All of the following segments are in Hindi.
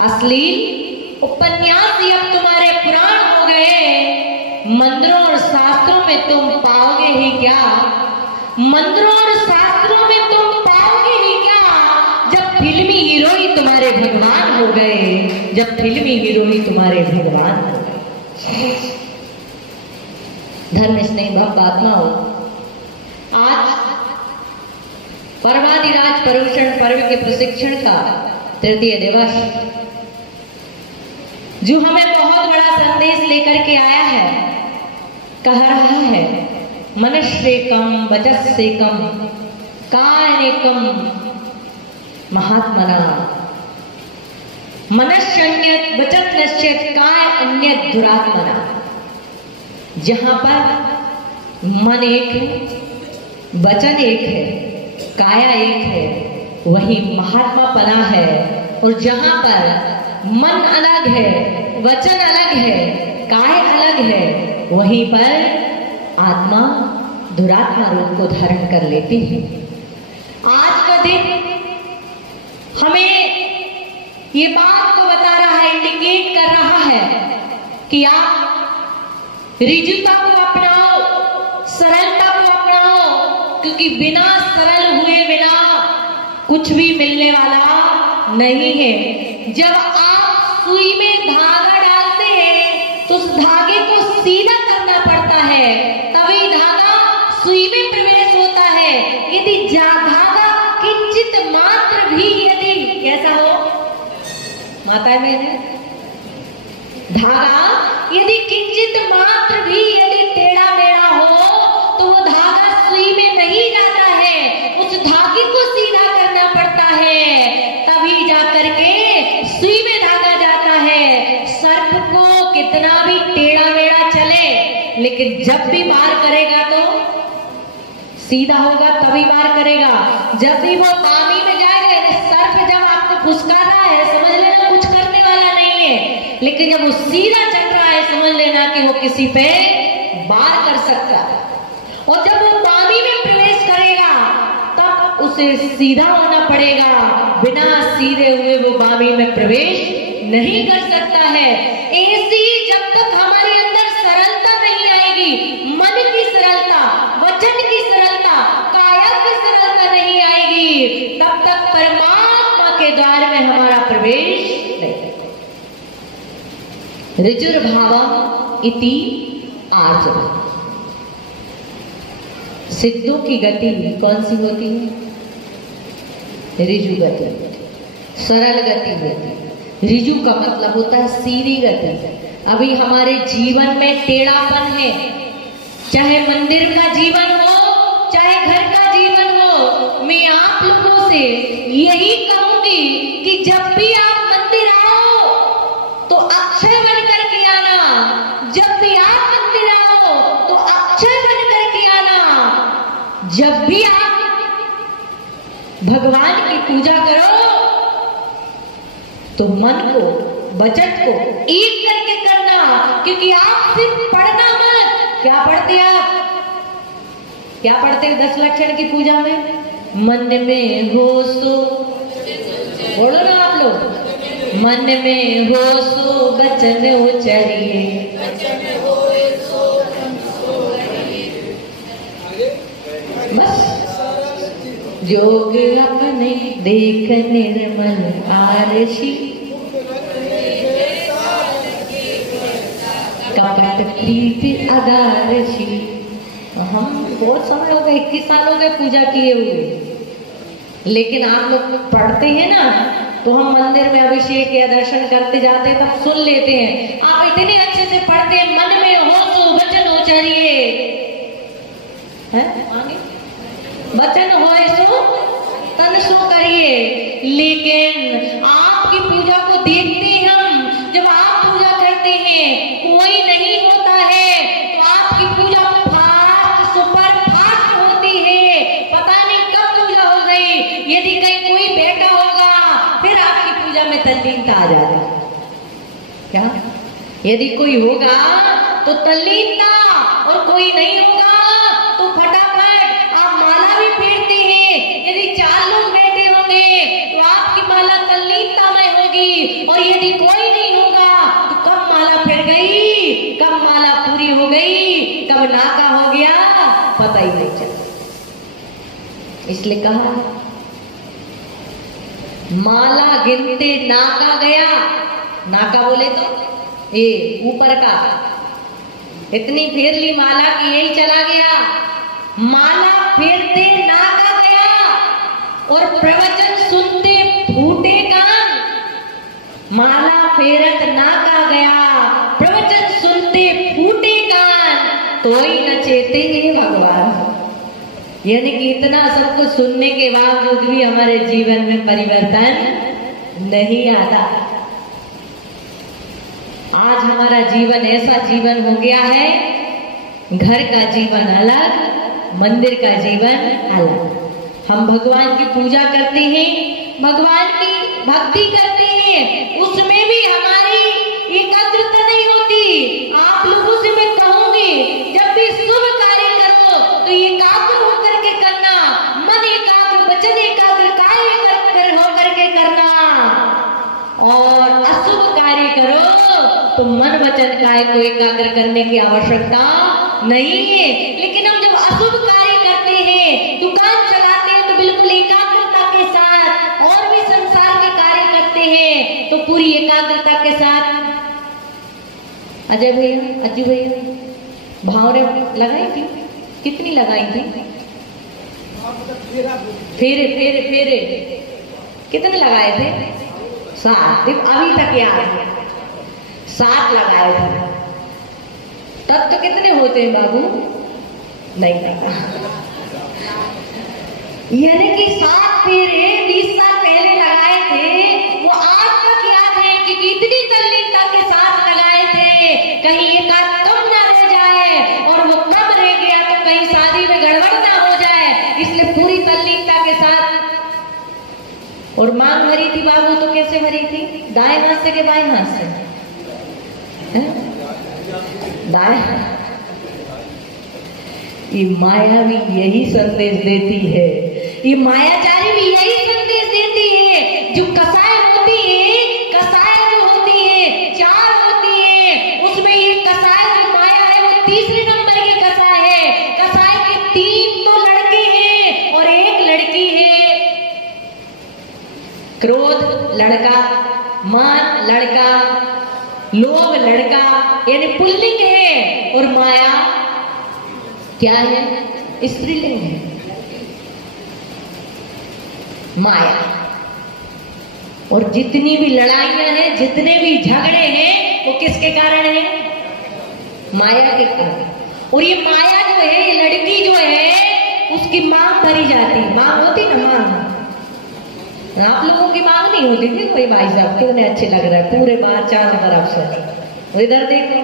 अश्लील उपन्यास ही अब तुम्हारे पुराण हो गए। मंदिरों और शास्त्रों में तुम पाओगे ही क्या? मंदिरों और शास्त्रों में तुम पाओगे ही क्या? जब फिल्मी हीरो ही तुम्हारे भगवान हो गए, जब फिल्मी हीरो ही तुम्हारे भगवान हो गए। धर्म स्नेह भक्त आत्माओं, आज परमाधिराज पर्युषण पर्व के प्रशिक्षण का तृतीय दिवस, जो हमें बहुत बड़ा संदेश लेकर के आया है, कह रहा है मनुष्येकम वचस्येकम कायनेकम महात्मना, मनुष्यन्यत वचस्यन्यत काय अन्यत दुरात्मना। जहां पर मन एक है, वचन एक है, काया एक है, वही महात्मापना है। और जहां पर मन अलग है, वचन अलग है, काय अलग है, वहीं पर आत्मा दुरात्मा रूप को धारण कर लेती है। आज का दिन हमें ये बात को बता रहा है, इंडिकेट कर रहा है कि आप ऋजुता को अपनाओ, सरलता को अपनाओ, क्योंकि बिना सरल हुए बिना कुछ भी मिलने वाला नहीं है। जब आप सुई में धागा डालते हैं तो उस धागे को सीधा करना पड़ता है, तभी धागा सुई में प्रवेश होता है। यदि धागा किंचित मात्र भी यदि कैसा हो, माता में धागा यदि किंचित मात्र भी यदि टेढ़ा मेढ़ा हो तो वो धागा सुई में नहीं जाता है, उस धागे को सीधा करना पड़ता है, तभी जाकर के सुई में धागा जाता है। सर्प को कितना भी टेढ़ा मेढ़ा चले, लेकिन जब भी वार करेगा तो सीधा होगा, तभी वार करेगा। जब भी वो पानी में जाएगा, सर्प जब आपको फुसका रहा है, समझ लेना कुछ करने वाला नहीं है, लेकिन जब वो सीधा चल रहा है, समझ लेना कि वो किसी पे वार कर सकता है। और जब वो पानी में प्रवेश करेगा तब उसे सीधा होना पड़ेगा, बिना सीधे हुए वो पानी में प्रवेश नहीं कर सकता है। ऐसी जब तक हमारे अंदर सरलता नहीं आएगी, मन की सरलता, वचन की सरलता, काया की सरलता नहीं आएगी, तब तक परमात्मा के द्वार में हमारा प्रवेश नहीं। ऋजुर्भावम इति आर्जवम्। सिद्धों की गति कौन सी होती है? ऋजु गति, सरल गति होती है। ऋजु का मतलब होता है सीधी गति। अभी हमारे जीवन में टेढ़ापन है, चाहे मंदिर का जीवन हो, चाहे घर का जीवन हो। मैं आप लोगों से यही कहूंगी कि जब भी आप मंदिर आओ तो अक्षर बन करके आना, जब भी आप मंदिर आओ तो अक्षर बन करके आना। जब भी आप भगवान की पूजा करो तो मन को, वचन को एक करके करना, क्योंकि आप सिर्फ पढ़ना मत। क्या पढ़ते आप? क्या पढ़ते हैं 10 लक्षण की पूजा में? मन में हो सो, बोलो ना आप लोग, मन में हो सो वचन उचरिए, बस जोग अपने देख निर्मल आरसी, कपट प्रीत अदारसी। हम बहुत समय हो गए, 21 साल हो गए पूजा किए हुए, लेकिन आप लोग पढ़ते हैं ना, तो हम मंदिर में अभिषेक या दर्शन करते जाते हैं तब सुन लेते हैं। आप इतने अच्छे से पढ़ते हैं, मन में हो तो वचन उचरिए, वचन होए सो तन सो करिए। लेकिन आपकी पूजा को देखते हैं हम, जब आप पूजा करते हैं कोई नहीं होता है तो आपकी पूजा फास्ट सुपर फास्ट होती है, पता नहीं कब पूजा हो गई। यदि कहीं कोई बैठा होगा फिर आपकी पूजा में तल्लीनता आ जाएगी। क्या? यदि कोई होगा तो तल्लीनता, और कोई नहीं होगा तो फटाफट आप माला भी फेरते हैं। यदि 4 लोग बैठे होंगे तो आपकी माला तल्लीनता में होगी, और यदि कोई नहीं होगा तो कब माला फिर गई, कब माला पूरी हो गई, कब नाका हो गया, पता ही नहीं चला। इसलिए कहा माला गिनते नाका गया। नाका बोले तो ये ऊपर का, इतनी फेर ली माला की यही चला गया। माला फेरते नाका गया और प्रवचन सुनते फूटे कान। माला फेरत नाका गया, प्रवचन सुनते फूटे कान, कोई न चेते हे भगवान। यानी कि इतना सब कुछ सुनने के बावजूद भी हमारे जीवन में परिवर्तन नहीं आता। आज हमारा जीवन ऐसा जीवन हो गया है, घर का जीवन अलग, मंदिर का जीवन अलग। हम भगवान की पूजा करते हैं, भगवान की भक्ति करते हैं, उसमें भी हमारी एकाग्रता नहीं होती। आप लोगों से मैं कहूंगी, जब भी शुभ कार्य करो तो एकाग्र होकर के करना, मन एकाग्र, वचन एकाग्र, काय एकाग्र होकर के करना। और अशुभ कार्य करो तो मन वचन काय को एकाग्र करने की आवश्यकता नहीं है। लेकिन हम जब अशुभ कार्य करते हैं, दुकान चलाते हैं, तो बिल्कुल एकाग्रता के साथ, और भी संसार के कार्य करते हैं तो पूरी एकाग्रता के साथ। अजय भैया, अज्जू भैया, भावरे लगाई थी, कितनी लगाई थी? फेरे फेरे फेरे कितने लगाए थे? 7। अभी तक याद है, 7 लगाए थे। तब तो कितने होते हैं बाबू? नहीं पता। यानी कि 7 फेरे 20 साल पहले लगाए थे, वो आज तक याद है कि कितनी तल्लीनता के साथ लगाए थे। कहीं एक आध कम ना रह जाए, और वो कम रह गया तो कहीं शादी में गड़बड़ ना हो जाए, इसलिए पूरी तल्लीनता के साथ। और मांग भरी थी बाबू तो कैसे भरी थी? दाएं हाथ से के बाएं हाथ से? दाएं। ये माया भी यही संदेश देती है, ये मायाचारी भी यही संदेश देती है। जो कसाय होती है, कसाय जो होती है 4 होती है, उसमें ये कसाय जो माया है वो तीसरे नंबर की कसाय है। कसाय के 3 तो लड़के हैं और 1 लड़की है। क्रोध लड़का, मान लड़का, लोभ लड़का, यानी पुल्लिंग है, और माया क्या है? स्त्रीलिंग है। माया। और जितनी भी लड़ाइयां हैं, जितने भी झगड़े हैं, वो किसके कारण है? माया के कारण। और ये माया जो है, ये लड़की जो है, उसकी मांग भरी जाती। मांग होती ना, मांग। आप लोगों की मांग नहीं होती थी? कोई भाई साहब कितने अच्छे लग रहे हैं, पूरे बाहर चारों तरफ से, इधर देखो,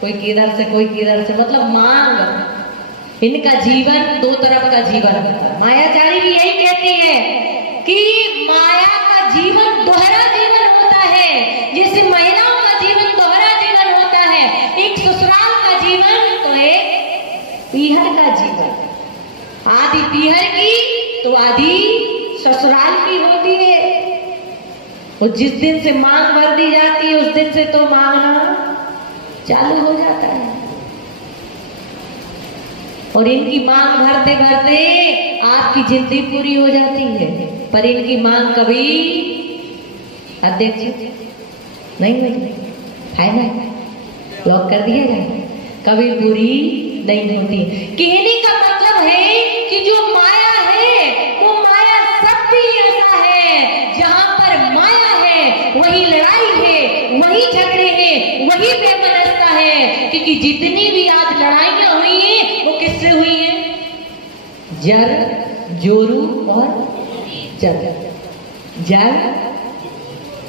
कोई किधर से, कोई किधर से, मतलब मांग। इनका जीवन 2 तरफ का जीवन होता है। मायाचारी भी यही कहती है कि माया का जीवन दोहरा जीवन होता है। जैसे महिलाओं का जीवन दोहरा जीवन होता है, एक ससुराल का जीवन तो एक पीहर का जीवन। आधी पीहर की तो आधी ससुराल की होती है। और जिस दिन से मांग भर दी जाती है, उस दिन से तो मांगना चालू हो जाता है। और इनकी मांग भरते भरते आपकी जिंदगी पूरी हो जाती है, पर इनकी मांग कभी अध्यक्ष नहीं हुई, फाइनल लॉक कर दिया जाए, कभी पूरी नहीं होती। कहने का मतलब है कि जो माया है, वो माया सब भी ऐसा है। जहां पर माया है वही लड़ाई है, वही झगड़े हैं, वही बेमनस्ता है। क्योंकि जितनी भी आज लड़ाइयां हुई हैं, वो किससे हुई है? जर, जोरू और जग। जर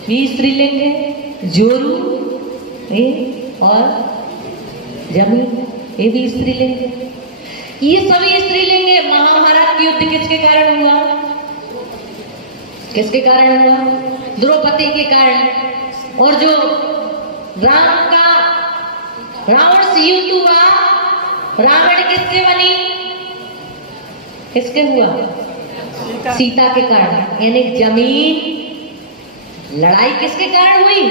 भी स्त्रीलिंग है, जोरू और जमीन ये भी स्त्रीलिंग है। ये सभी स्त्रीलिंग है। महाभारत युद्ध किसके कारण हुआ? किसके कारण हुआ? द्रौपदी के कारण। और जो राम का रावण से युद्ध हुआ, रावण किससे बनी? किसके हुआ? सीता के कारण। यानी जमीन लड़ाई किसके कारण हुई?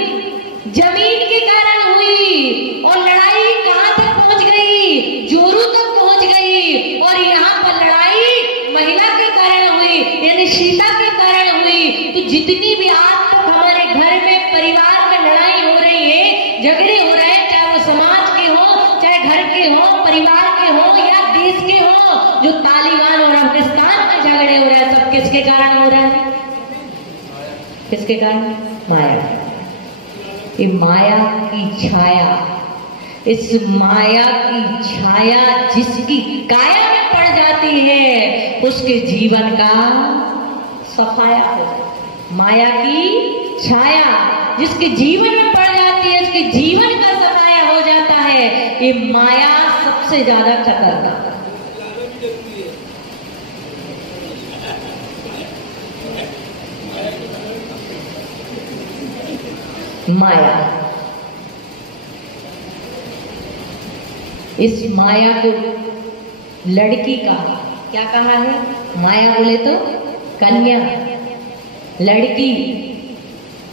जमीन के कारण हुई। और लड़ाई कहां तक पहुंच गई? जोरू तक पहुंच गई। और यहाँ पर लड़ाई महिला के कारण हुई, यानी सीता के कारण हुई। तो जितनी भी आज तक हमारे घर में परिवार में लड़ाई हो रही है, झगड़े हो रहे हैं, चाहे वो समाज के हो, चाहे घर के हो, परिवार के हो या देश के हो, जो तालिबान और अफगानिस्तान में झगड़े हो रहे हैं, सब किसके कारण हो रहा है? किसके कारण? माया। ये माया की छाया, इस माया की छाया जिसकी काया में पड़ जाती है, उसके जीवन का सफाया हो जाता है। माया की छाया जिसके जीवन में पड़ जाती है, उसके जीवन का सफाया हो जाता है। ये माया सबसे ज्यादा खतरनाक है। माया, इस माया को लड़की का क्या कहा है? माया बोले तो कन्या, लड़की।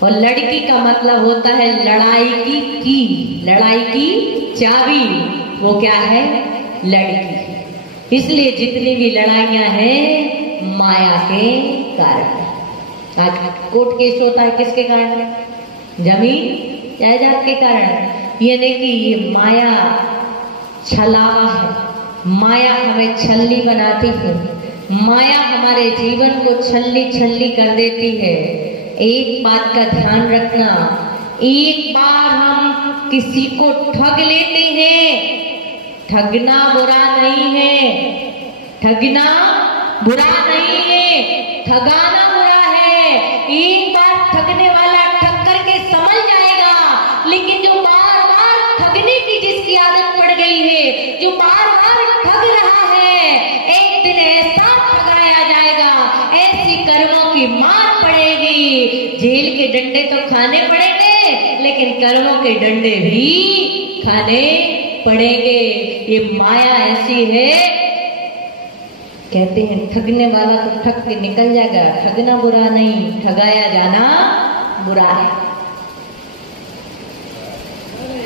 और लड़की का मतलब होता है लड़ाई की लड़ाई की चाबी। वो क्या है? लड़की। इसलिए जितनी भी लड़ाइयां हैं माया के कारण। आज कोर्ट केस होता है किसके कारण? जमीन जायदाद के कारण। यानी कि ये माया छला है। माया हमें छल्ली बनाती है। माया हमारे जीवन को छल्ली छल्ली कर देती है। एक बात का ध्यान रखना, एक बार हम किसी को ठग लेते हैं, ठगना बुरा नहीं है, ठगना बुरा नहीं है, ठगाना बुरा है। एक बार ठगने वाला ठग करके समझ जाएगा, लेकिन जो बार बार ठगने की जिसकी आदत पड़ गई है, जो बार बार ठग रहा है, एक दिन ऐसा ठगाया जाएगा, ऐसी कर्मों की मार पड़ेगी। जेल के डंडे तो खाने पड़ेंगे, लेकिन कर्मों के डंडे भी खाने पड़ेंगे। ये माया ऐसी है, कहते हैं ठगने वाला तो ठग के निकल जाएगा। ठगना बुरा नहीं, ठगाया जाना बुरा है।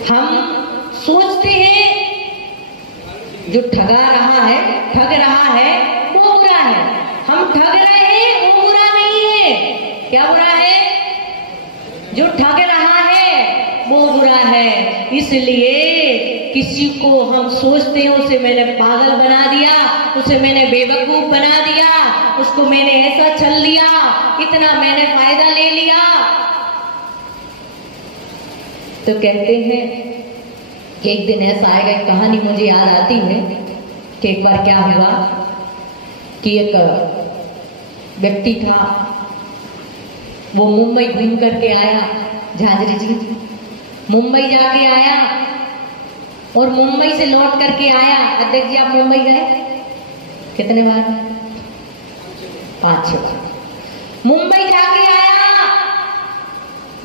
हम सोचते हैं जो ठग रहा है वो बुरा है। हम ठग रहे हैं वो बुरा नहीं है। क्या बुरा है? जो ठग रहा है वो बुरा है। इसलिए किसी को हम सोचते हैं उसे मैंने पागल बना दिया, उसे मैंने बेवकूफ बना दिया, उसको मैंने ऐसा छल लिया, इतना मैंने फायदा ले लिया। तो कहते हैं कि एक दिन ऐसा आएगा, एक कहानी मुझे याद आती है कि एक बार क्या हुआ कि एक व्यक्ति था, वो मुंबई घूम करके आया। झांझरी जी मुंबई जाके आया और मुंबई से लौट करके आया। अध्यक्ष जी आप मुंबई गए कितने बार? 5-6 बार मुंबई जाके आया।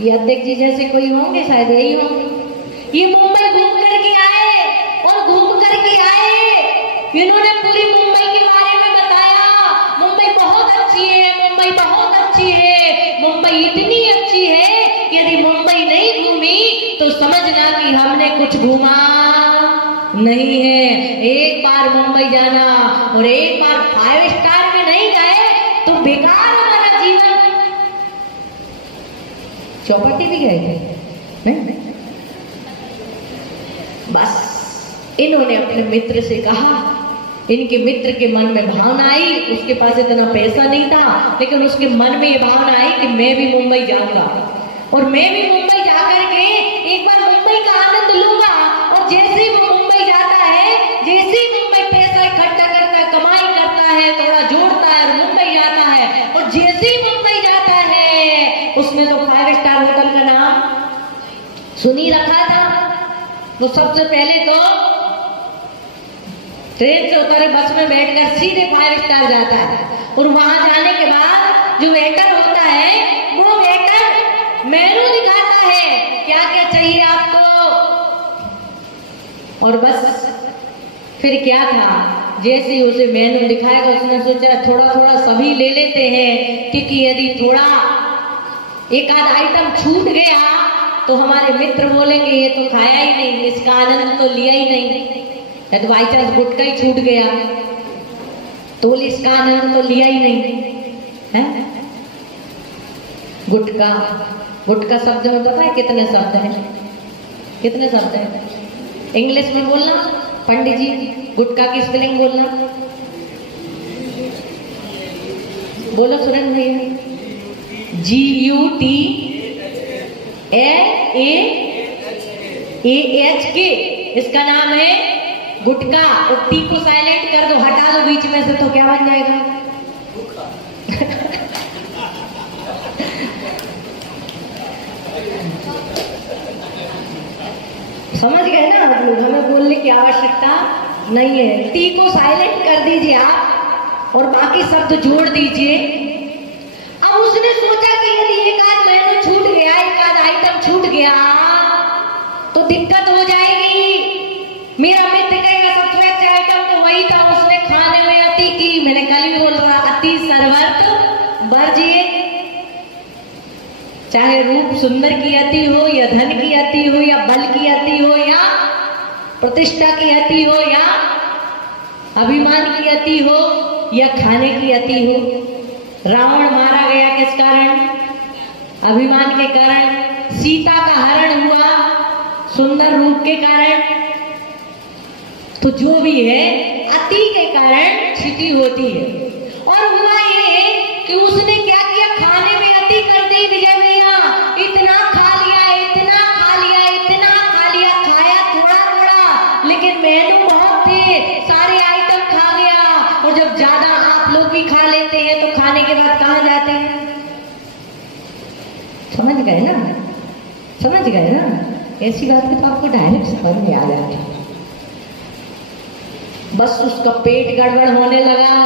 ये अध्यक्ष जी जैसे कोई होंगे, शायद यही होंगे। ये मुंबई घूम करके आए और घूम करके आए, इन्होंने पूरी मुंबई के बारे में बताया। मुंबई बहुत अच्छी है, मुंबई बहुत अच्छी है, मुंबई इतनी अच्छी है, यदि मुंबई नहीं घूमी तो समझना कि हमने कुछ घूमा नहीं है। एक बार मुंबई जाना और एक बार 5 स्टार में नहीं गए तो बेकार हमारा जीवन। चौपाटी भी गए थे नहीं? बस इन्होंने अपने मित्र से कहा, इनके मित्र के मन में भावना आई, उसके पास इतना पैसा नहीं था, लेकिन उसके मन में ये भावना आई कि मैं भी मुंबई जाऊंगा और मैं भी मुंबई जाकर के एक बार मुंबई का आनंद लूंगा। और जैसे ही वो मुंबई जाता है, जैसे ही मुंबई पैसा इकट्ठा करता है, कमाई करता है, थोड़ा जोड़ता है और मुंबई आता है, और जैसे ही मुंबई जाता है, उसने तो 5 स्टार होटल का नाम सुन ही रखा था। वो सबसे पहले तो ट्रेन से उतरे, बस में बैठकर सीधे 5 स्टार जाता है। और वहां जाने के बाद जो वेटर होता है, वो वेटर मेनू दिखाता है, क्या क्या चाहिए आपको। और बस फिर क्या था, जैसे ही उसे मेनू दिखाएगा, उसने सोचा थोड़ा थोड़ा सभी ले लेते हैं, क्योंकि यदि थोड़ा एक आध आइटम छूट गया तो हमारे मित्र बोलेंगे ये तो खाया ही नहीं, इसका आनंद तो लिया ही नहीं। या तो बाई चांस गुटखा ही छूट गया तो इसका आनंद तो लिया ही नहीं है। गुटखा, गुटखा शब्द में पता है कितने शब्द हैं? कितने शब्द हैं? इंग्लिश में बोलना पंडित जी, गुटखा की स्पेलिंग बोलना, बोलो सुरेंद्र भैया। GUTAAH, इसका नाम है गुटखा। और टी को साइलेंट कर दो, हटा दो बीच में से, तो क्या बन जाएगा? समझ गए ना आप लोग? हमें बोलने की आवश्यकता नहीं है। टी को साइलेंट कर दीजिए आप और बाकी शब्द जोड़ दीजिए। अब उसने सोचा कि यदि एक आध मेनू छूट गया, एक आध आइटम छूट गया तो दिक्कत हो जाएगी। मेरा मित्र कहेगा सबसे अच्छा आइटम तो वही था, उसने खाने में अति की। मैंने कल ही बोल रहा, अति सर्वत्र वर्जिए। चाहे रूप सुंदर की अति हो, या धन की अति हो, या बल की अति हो, या प्रतिष्ठा की अति हो, या अभिमान की अति हो, या खाने की अति हो। रावण मारा गया किस कारण? अभिमान के कारण। सीता का हरण हुआ सुंदर रूप के कारण। तो जो भी है अति के कारण क्षति होती है। और हुआ ये कि उसने क्या किया? खाने में अति कर दी विजय भैया। इतना खा लिया, इतना खा लिया, इतना खा लिया, खाया थोड़ा थोड़ा, लेकिन मेनू बहुत थे, सारे आइटम खा गया। और जब ज्यादा आप लोग भी खा लेते हैं तो खाने के बाद कहाँ जाते हैं? समझ गए ना? समझ गए ना? ऐसी बात में तो आपको डायरेक्ट समझ में आ जाती है। बस उसका पेट गड़बड़ होने लगा,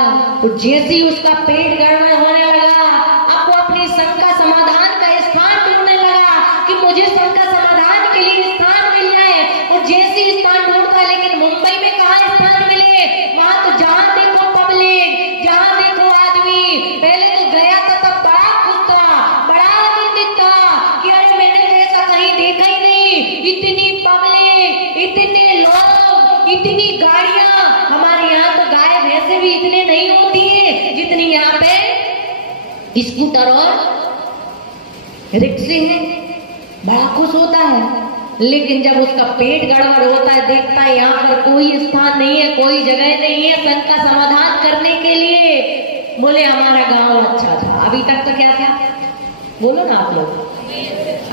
तो जैसे ही उसका पेट गड़बड़ होने लगा, आपको अपनी शंका समाधान का स्थान ढूंढने लगा कि मुझे शंका समाधान के लिए स्थान मिल जाए। और जैसे ही स्थान ढूंढता है, लेकिन मुंबई में कहाँ स्थान मिले? वहां तो जहां देखो पब्लिक, जहां देखो आदमी। पहले तो गया था तब बड़ा खुश था, बड़ा आनंदित था कि अरे मैंने तो ऐसा कहीं देखा ही नहीं। इतनी पब्लिक, इतने लोग, इतनी गाड़ियां। हमारे यहाँ तो गाय भैंसे भी इतने नहीं होती है जितनी यहाँ पे स्कूटर और रिक्शे हैं। बड़ा खुश होता है। लेकिन जब उसका पेट गड़बड़ होता है, देखता है यहाँ पर कोई स्थान नहीं है, कोई जगह नहीं है शंका समाधान करने के लिए। बोले हमारा गांव अच्छा था। अभी तक तो क्या था? बोलो ना आप लोग।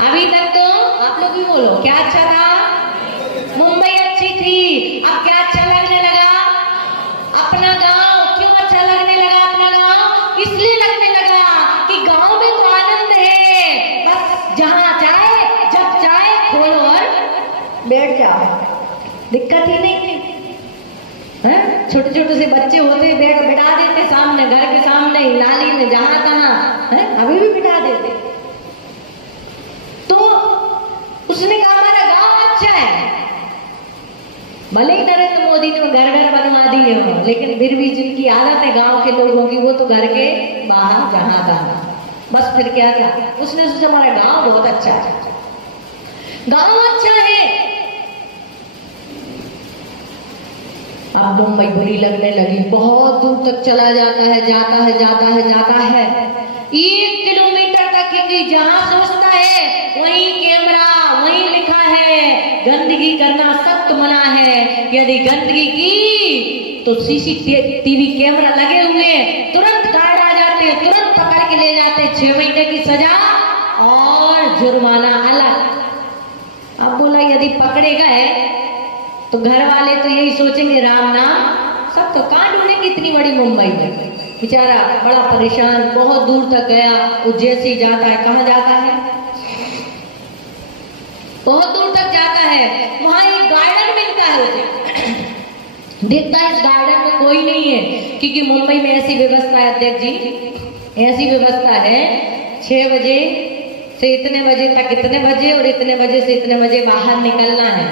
अभी तक तो आप लोग भी बोलो, क्या अच्छा था? मुंबई अच्छी थी। अब क्या अच्छा लगने लगा? अपना गांव। क्यों अच्छा लगने लगा अपना गांव? इसलिए लगने लगा कि गांव में तो आनंद है। बस जहां चाहे जब चाहे खोलो और बैठ जाओ, दिक्कत ही नहीं है। छोटे छोटे से बच्चे होते बैठा देते सामने, घर के सामने, नाली में, जहां तहां, अभी भी बिठा देते। तो उसने कहा हमारा गांव अच्छा है। भले ही नरेंद्र मोदी ने घर घर बनवा दिए हो, लेकिन फिर भी जिनकी आदत है गांव के लोगों की, वो तो घर के बाहर जहां तहां। बस फिर क्या था? उसने सोचा हमारा गांव बहुत अच्छा है, गांव अच्छा है। अब मुंबई बुरी लगने लगी। बहुत दूर तक चला जाता है, जाता है, जाता है, जाता है। 1 किलोमीटर तक कि जहां सोचता है वहीं कैमरा, वहीं लिखा है गंदगी करना सख्त मना है। यदि गंदगी की तो CCTV कैमरा लगे हुए, तुरंत गार्ड आ जाते हैं, तुरंत पकड़ के ले जाते हैं। 6 महीने की सजा और जुर्माना अलग। अब बोला यदि पकड़े गए तो घर वाले तो यही सोचेंगे राम नाम सब तो कहाँ ढूंढेंगे इतनी बड़ी मुंबई में। बेचारा बड़ा परेशान, बहुत दूर तक गया। वो जैसे ही जाता है, कहाँ जाता है? बहुत दूर तक जाता है। वहां एक गार्डन मिलता है उसे। देखता है इस गार्डन में कोई नहीं है, क्योंकि मुंबई में ऐसी व्यवस्था है अध्यक्ष जी, ऐसी व्यवस्था है 6 बजे से इतने बजे तक इतने बजे, और इतने बजे से इतने बजे बाहर निकलना है।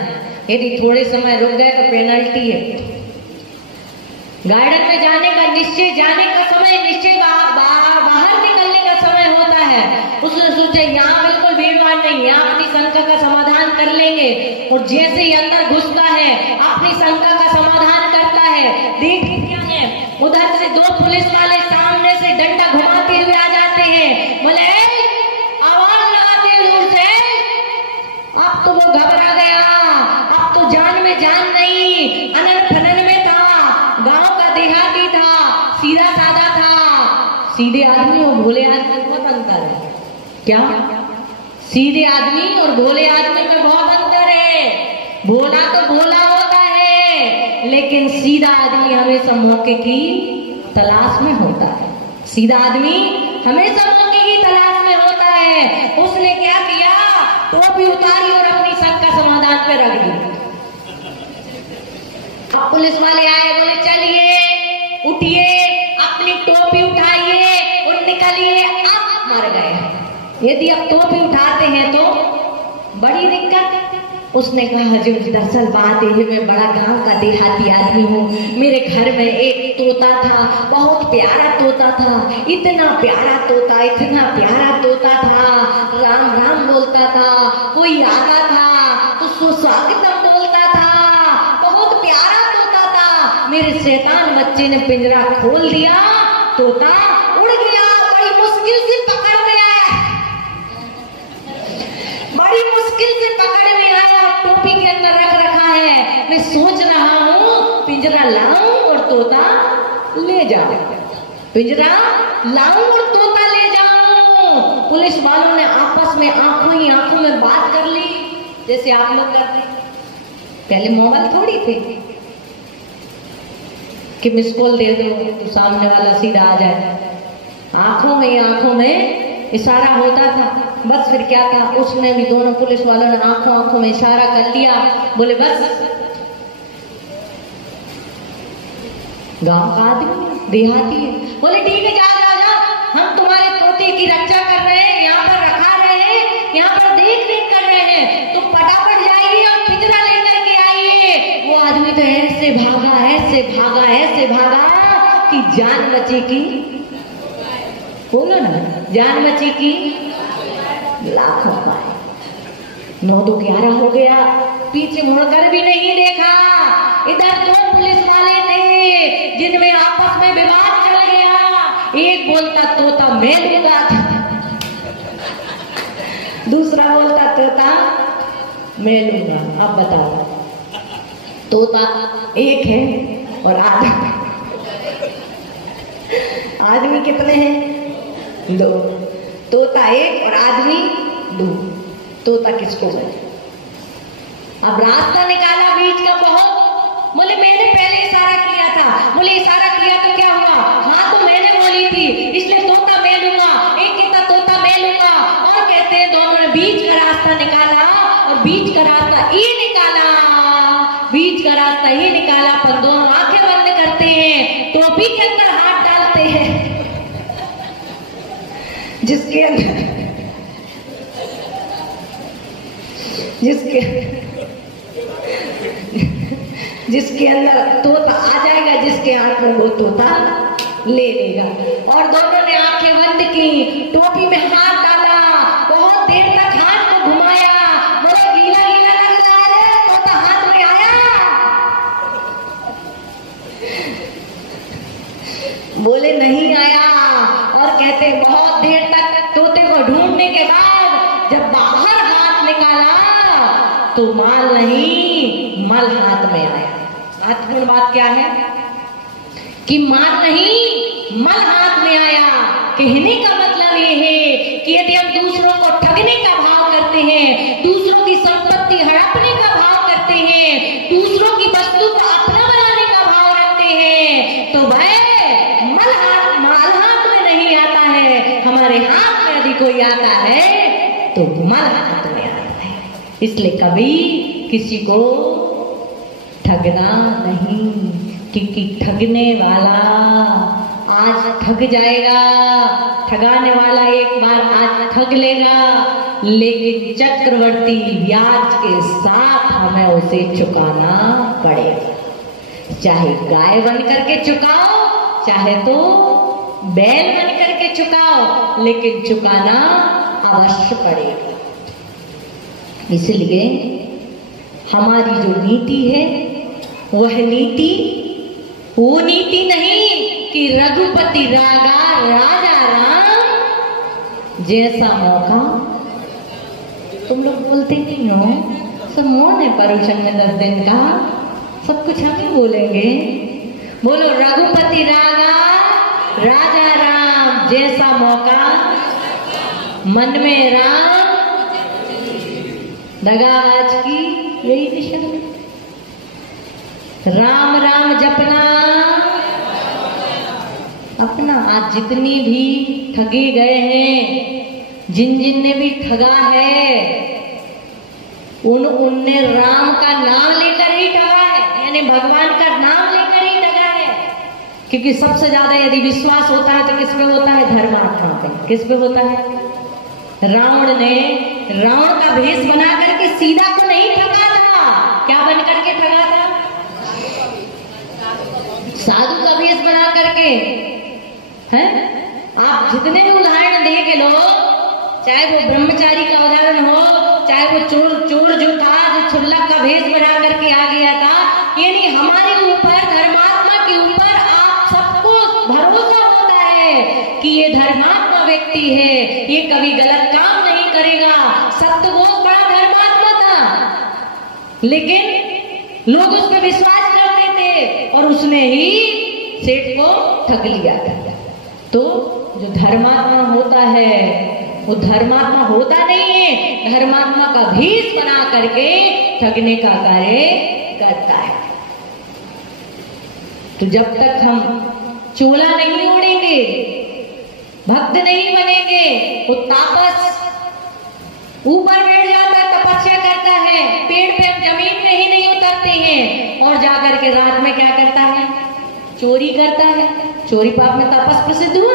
यदि थोड़े समय रुक गए तो पेनल्टी है। गार्डन में जाने का निश्चय, जाने का समय निश्चय, बाहर निकलने का समय होता है। उस उसने सोचा यहाँ बिल्कुल भीड़ भाड़ नहीं, यहाँ अपनी शंका का समाधान कर लेंगे। और जैसे ही अंदर घुसता है अपनी शंका का समाधान करता है, देख क्या है उधर से 2 पुलिस वाले सामने से डंडा घुमाते हुए आ जाते हैं। बोले आवाज लगाते हैं दूर से। अब तो वो घबरा गया, अब तो जान में जान नहीं, अनन फनन में था, गांव का देहाती था, सीधा साधा था। सीधे आदमी और भोले आदमी में बहुत अंतर है। क्या? सीधे आदमी और भोले आदमी में बहुत अंतर है। भोला तो भोला होता है, लेकिन सीधा आदमी हमेशा मौके की तलाश में होता है। सीधा आदमी हमेशा मौके की तलाश में होता है। उसने क्या किया, टोपी उतारी और अपनी शंका समाधान पे रख दी। अब पुलिस वाले आए, बोले चलिए उठिए, अपनी टोपी उठाइए और निकलिए। अब मर गए। यदि अब टोपी उठाते हैं तो बड़ी दिक्कत। उसने कहा हजूर दरअसल बात है, मैं बड़ा गांव का देहाती आदमी हूँ, मेरे घर में एक तोता था, बहुत प्यारा तोता था, इतना प्यारा तोता, इतना प्यारा तोता था, राम राम बोलता था, कोई आता था तो सुस्वागतम बोलता था, बहुत प्यारा तोता था। मेरे शैतान बच्चे ने पिंजरा खोल दिया, तोता उड़ गया, बड़ी मुश्किल से पकड़ में आया, बड़ी मुश्किल से पकड़ में आया, टोपी के अंदर रख रखा है। मैं सोच रहा हूँ पिंजरा लाऊं और तोता ले जाऊं, पिंजरा लाऊं और तोता ले जाऊं। पुलिस वालों ने आपस में आंखों ही आंखों में बात कर ली, जैसे आप लोग करते। पहले मोबाइल थोड़ी थे कि मिस कॉल दे दो तो सामने वाला सीधा आ जाए। आंखों में इशारा होता था। बस फिर क्या था, उसने भी, दोनों पुलिस वालों ने आंखों में इशारा कर दिया। बोले बस, गांव का आदमी देहाती है, बोले ठीक है जाओ, हम तुम्हारे तोते की रक्षा कर रहे हैं, यहाँ पर रखा रहे हैं, यहाँ पर देख रेख कर रहे हैं, तुम फटाफट जाइए और पिंजरा लेकर के आइए। वो आदमी तो ऐसे भागा कि जान बची की, बोलो ना, जान बची की लाखों पाए। 9 तो 11 हो गया, पीछे मुड़कर भी नहीं देखा। इधर 2 पुलिस वाले थे जिनमें आपस में विवाद चल गया। एक बोलता तोता मैं लूंगा, दूसरा बोलता तोता मैं लूंगा। अब बताओ, तोता एक है और आदमी कितने हैं? 2। तोता एक और आदमी 2। तोता किसको बोले? अब रास्ता निकाला बीच का बहुत। बोले मैंने पहले इशारा किया था। बोले इशारा किया तो क्या हुआ? हाँ तो मैंने बोली थी, इसलिए तोता मैं लूंगा। एक कहता तोता मैं लूंगा, और कहते हैं दोनों ने बीच का रास्ता निकाला। और बीच का रास्ता ये निकाला, बीच का रास्ता ये निकाला, पर दोनों आंखें बंद करते हैं, टोपी के अंदर हाथ डालते हैं, जिसके अंदर तोता आ जाएगा, जिसके हाथ में वो तोता ले लेगा। और दोनों ने आंखें बंद की, टोपी में हाथ डाला, बहुत देर तक हाथ को घुमाया। बोले गीला गीला लग रहा है, तोता हाथ में आया? बोले नहीं आया। और कहते बहुत देर तक तोते को ढूंढने के बाद जब बाहर हाथ निकाला तो माल नहीं, मल हाथ में आया। महत्वपूर्ण बात क्या है कि माल नहीं, मल हाथ में आया। कहने का मतलब ये है कि यदि हम दूसरों को ठगने का भाव करते हैं, दूसरों की संपत्ति हड़पने का भाव करते हैं, दूसरों की वस्तु को अपना बनाने का भाव रखते हैं, तो वह माल हाथ में नहीं आता है। हमारे हाथ में यदि कोई आता है तो मल हाथ में आता है। इसलिए कभी किसी को ठगना नहीं, क्योंकि ठगने वाला आज ठग जाएगा, ठगाने वाला एक बार आज ठग लेगा, लेकिन चक्रवर्ती ब्याज के साथ हमें उसे चुकाना पड़ेगा। चाहे गाय बन करके चुकाओ, चाहे तो बैल बन करके चुकाओ, लेकिन चुकाना अवश्य पड़ेगा। इसलिए हमारी जो नीति है वह नीति वो नीति नहीं कि रघुपति राजा राम जैसा मौका। तुम लोग बोलते नहीं हो, सब मौन है पर्युषण में 10 दिन का, सब कुछ हम ही बोलेंगे। बोलो रघुपति राजा राम जैसा मौका, मन में राम दगाबाज की यही दिशा है। राम राम जपना अपना। आज जितनी भी ठगे गए हैं, जिन ने भी ठगा है, उनने राम का नाम लेकर ही ठगा है, यानी भगवान का नाम लेकर ही ठगा है। क्योंकि सबसे ज्यादा यदि विश्वास होता है तो किस पे होता है? धर्मात्मा पे। किस पे होता है? रावण का भेष बना करके सीता को नहीं ठगा था, क्या बन करके ठगा था? साधु का भेष बना करके। हैं? आप जितने भी उदाहरण देख लो, चाहे वो ब्रह्मचारी का उदाहरण हो, चाहे वो चोर जो था, जो छुल्लक का भेष बना करके आ गया था, यानी हमारे ऊपर, धर्मात्मा के ऊपर आप सबको भरोसा होता है कि ये धर्मात्मा व्यक्ति है, ये कभी गलत काम नहीं करेगा। सत्य बहुत बड़ा धर्मात्मा था, लेकिन लोग उस पर विश्वास करते थे और उसने ही सेठ को ठग लिया था। तो जो धर्मात्मा होता है वो धर्मात्मा होता नहीं है, धर्मात्मा का भेष बना करके ठगने का कार्य करता है। तो जब तक हम चोला नहीं ओढ़ेंगे, भक्त नहीं बनेंगे, वो तापस ऊपर बैठ जाता है, तपस्या करता है, पेड़ पे जमीन में ही नहीं उतरते हैं, और जाकर के रात में क्या करता है? चोरी करता है। चोरी पाप में तापस प्रसिद्ध हुआ,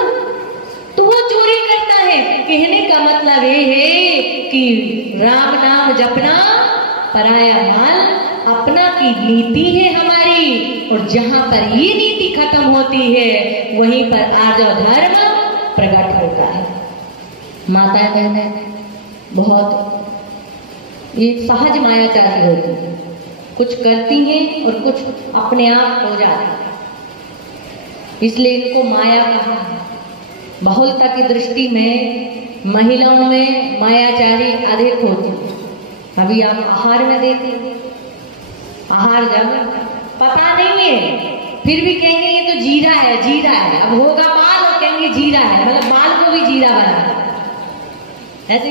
तो वो चोरी करता है। कहने का मतलब ये है कि राम नाम जपना पराया माल अपना की नीति है हमारी, और जहां पर ये नीति खत्म होती है वहीं पर आर्य धर्म प्रकट होता है। माताएं बहनें बहुत ये सहज मायाचारी होती है, कुछ करती हैं और कुछ अपने आप हो जाती है, इसलिए इनको माया कहा है। बहुलता की दृष्टि में महिलाओं में मायाचारी अधिक होती है। अभी आप आहार में देखें, आहार जब पता नहीं है फिर भी कहेंगे ये तो जीरा है, जीरा है। अब होगा बाल और कहेंगे जीरा है, मतलब बाल को भी जीरा बना, ऐसे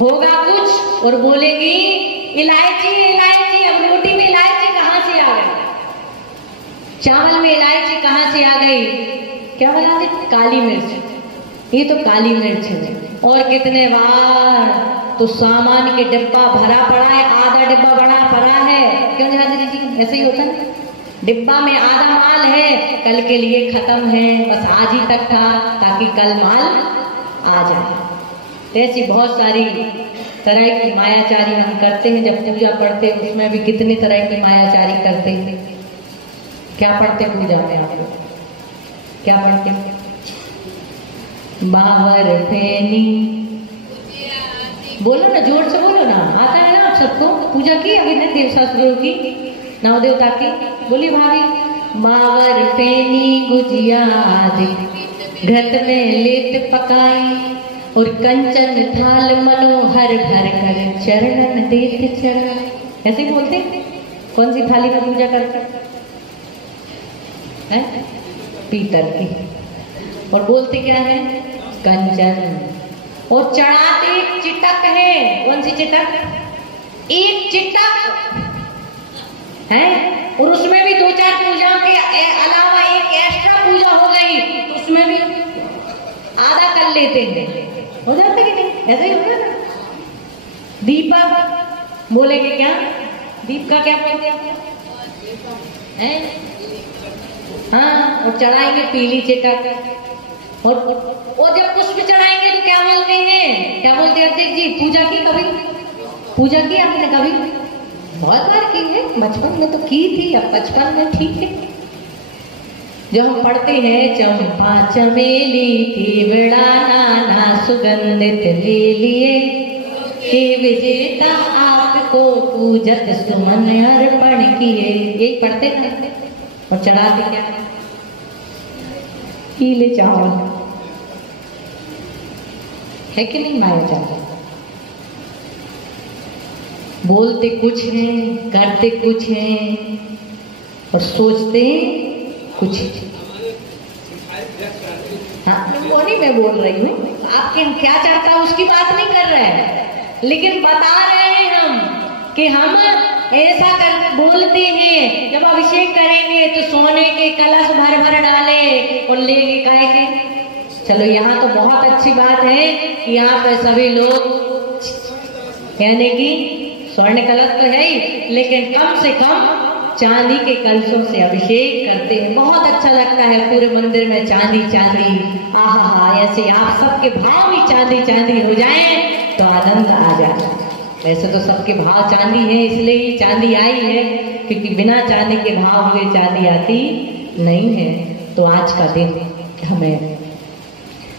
होगा कुछ और बोलेंगी इलायची इलायची। अब रोटी में इलायची कहाँ से आ गई, चावल में इलायची कहाँ से आ गई? क्या बना दी? काली मिर्च। ये तो काली मिर्च है। और कितने बार तो सामान के डिब्बा भरा पड़ा है, आधा डिब्बा बड़ा पड़ा है। क्यों झांझरी जी? ऐसे ही होता है, डिब्बा में आधा माल है, कल के लिए खत्म है, बस आज ही तक था ताकि कल माल आ जाए। ऐसी बहुत सारी तरह की मायाचारी हम करते हैं। जब पूजा पढ़ते हैं उसमें भी कितनी तरह की मायाचारी करते हैं। क्या पढ़ते पूजा में आप लोग? क्या पढ़ते? बाबर फेनी। बोलो ना, जोर से बोलो ना, आता है ना आप सबको? पूजा की अभी ने देवशास्त्रियों की, नवदेवता की। बोली भाभी। बाबर फेनी गुजिया आदि घट में लेत पकाई, और कंचन थाल मनोहर भर कर चरणन देत चढ़ा। ऐसे ही बोलते? कौन सी थाली में पूजा करते हैं? पीतल की। और बोलते क्या है? कंचन। और चढ़ाते चिटक है। कौन सी चिटक? एक चिटक है, और उसमें भी 2-4 पूजा के अलावा एक एक्स्ट्रा पूजा हो गई तो उसमें भी आधा कर लेते हैं। हो जाते कि नहीं? ऐसा ही होगा ना। दीपक बोलेंगे क्या? दीप का क्या बोलते हैं? हाँ, और चढ़ाएंगे पीली चिटक। और जब पुष्प चढ़ाएंगे तो क्या बोलते हैं? क्या बोलते हैं अध्यक्ष जी? पूजा की कभी? पूजा की आपने कभी? बहुत बार की है, बचपन में तो की थी, अब बचपन में ठीक है। जो हम पढ़ते हैं, चंपा चमेली केवड़ा नाना सुगंधित ले लिए, हे विजेता आपको पूजत सुमन अर्पण किए। यही पढ़ते थे और चढ़ाते क्या, पीले चावल, है कि नहीं माया जाता। बोलते कुछ हैं, करते कुछ हैं और सोचते कुछ। हाँ, वो नहीं मैं बोल रही हूँ, आपके क्या चाहता है उसकी बात नहीं कर रहे हैं, लेकिन बता रहे हैं हम कि हम ऐसा कर बोलते हैं, जब अभिषेक करेंगे तो सोने के कलश भर भर डाले और लेके काहे के। चलो यहाँ तो बहुत अच्छी बात है कि यहाँ पे सभी लोग यानी कि स्वर्ण कलश तो है ही, लेकिन कम से कम चांदी के कलशों से अभिषेक करते हैं। बहुत अच्छा लगता है पूरे मंदिर में चांदी चांदी, आहा, ऐसे आप सबके भाव भी चांदी चांदी हो जाए तो आनंद आ जाए। वैसे तो सबके भाव चांदी है, इसलिए ही चांदी आई है, क्योंकि बिना चांदी के भाव हुए चांदी आती नहीं है। तो आज का दिन हमें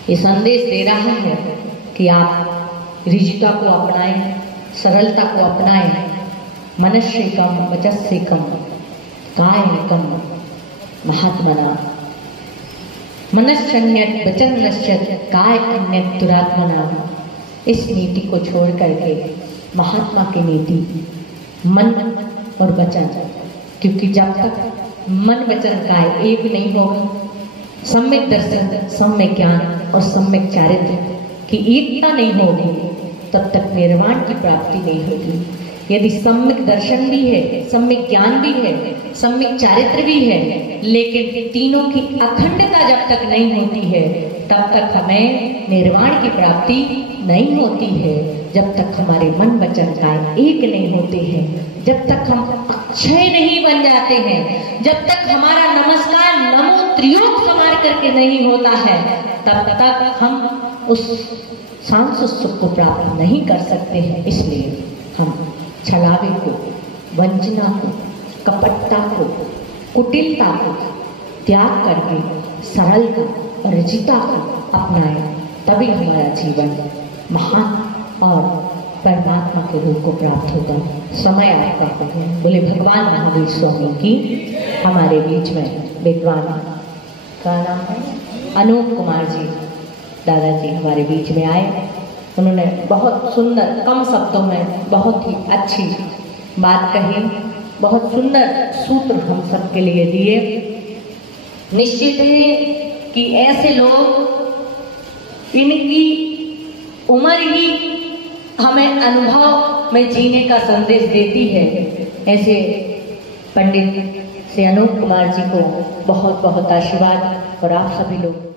ये संदेश दे रहा है कि आप ऋजुता को अपनाएं, सरलता को अपनाएं, मनस्य कम वचस्य कम काय कम महात्मना, मनश्चन्यत वचन नश्यत काय अन्यत दुरात्मना। इस नीति को छोड़ करके महात्मा की नीति मन और वचन, क्योंकि जब तक मन वचन काय एक नहीं होगा, सम्यक दर्शन, सम्यक ज्ञान और सम्यक चारित्र की एकता नहीं होगी, तब तक निर्वाण की प्राप्ति नहीं होगी। यदि सम्यक दर्शन भी है, सम्यक ज्ञान भी है, सम्यक चारित्र भी है, लेकिन तीनों की अखंडता जब तक नहीं होती है, तब तक हमें निर्वाण की प्राप्ति नहीं होती है। जब तक हमारे मन वचन काय एक नहीं होते हैं, जब तक हम अक्षय नहीं बन जाते हैं, जब तक हमारा नमस्कार नमो त्रियोग समार करके नहीं होता है, तब तक हम उस शांत सुख को प्राप्त नहीं कर सकते हैं। इसलिए हम छलावे को, वंचना को, कपटता को, कुटिलता को त्याग करके सरलता और ऋजुता को अपनाएं, तभी हमारा जीवन महान और परमात्मा के रूप को प्राप्त होगा। समय आपका हो। बोले भगवान महावीर स्वामी की। हमारे बीच में विद्वान का नाम है अनूप कुमार जी, दादाजी हमारे बीच में आए। उन्होंने बहुत सुंदर कम शब्दों में बहुत ही अच्छी बात कही, बहुत सुंदर सूत्र हम सबके लिए दिए। निश्चित है कि ऐसे लोग, इनकी उम्र ही हमें अनुभव में जीने का संदेश देती है। ऐसे पंडित श्री अनूप कुमार जी को बहुत बहुत आशीर्वाद। और आप सभी लोग